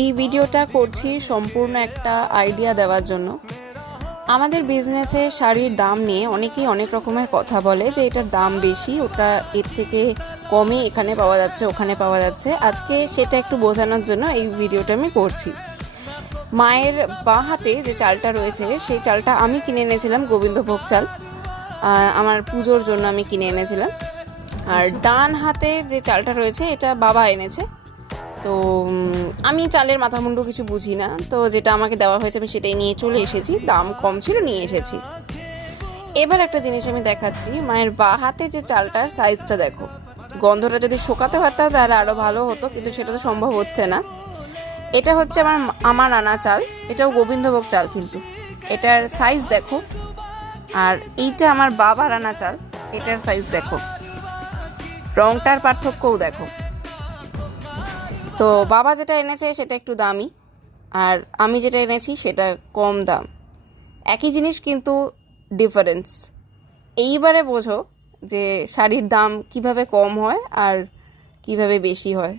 এই ভিডিওটা করছি সম্পূর্ণ একটা আইডিয়া দেওয়ার জন্য। আমাদের বিজনেসে শাড়ির দাম নিয়ে অনেকেই অনেক রকমের কথা বলে যে এটার দাম বেশি, ওটা এর থেকে কমই এখানে পাওয়া যাচ্ছে, ওখানে পাওয়া যাচ্ছে। আজকে সেটা একটু বোঝানোর জন্য এই ভিডিওটা আমি করছি। মায়ের বাঁ হাতে যে চালটা রয়েছে সেই চালটা আমি কিনে এনেছিলাম, গোবিন্দভোগ চাল, আমার পুজোর জন্য আমি কিনে এনেছিলাম। আর ডান হাতে যে চালটা রয়েছে এটা বাবা এনেছে। তো আমি চালের মাথা মুন্ডু কিছু বুঝি না, তো যেটা আমাকে দেওয়া হয়েছে আমি সেটাই নিয়ে চলে এসেছি, দাম কম ছিল নিয়ে এসেছি। এবার একটা জিনিস আমি দেখাচ্ছি, মায়ের বাঁ হাতে যে চালটার সাইজটা দেখো। গন্ধটা যদি শোকাতে পারতাম তাহলে আরও ভালো হতো, কিন্তু সেটা তো সম্ভব হচ্ছে না। এটা হচ্ছে আমার আনা চাল, এটাও গোবিন্দভোগ চাল, কিন্তু এটার সাইজ দেখো। আর এইটা আমার বাবার আনা চাল, এটার সাইজ দেখো, রংটার পার্থক্যও দেখো। তো বাবা যেটা এনেছে সেটা একটু দামি, আর আমি যেটা এনেছি সেটা কম দাম। একই জিনিস কিন্তু ডিফারেন্স। এইবারে বোঝো যে শাড়ির দাম কিভাবে কম হয় আর কিভাবে বেশি হয়।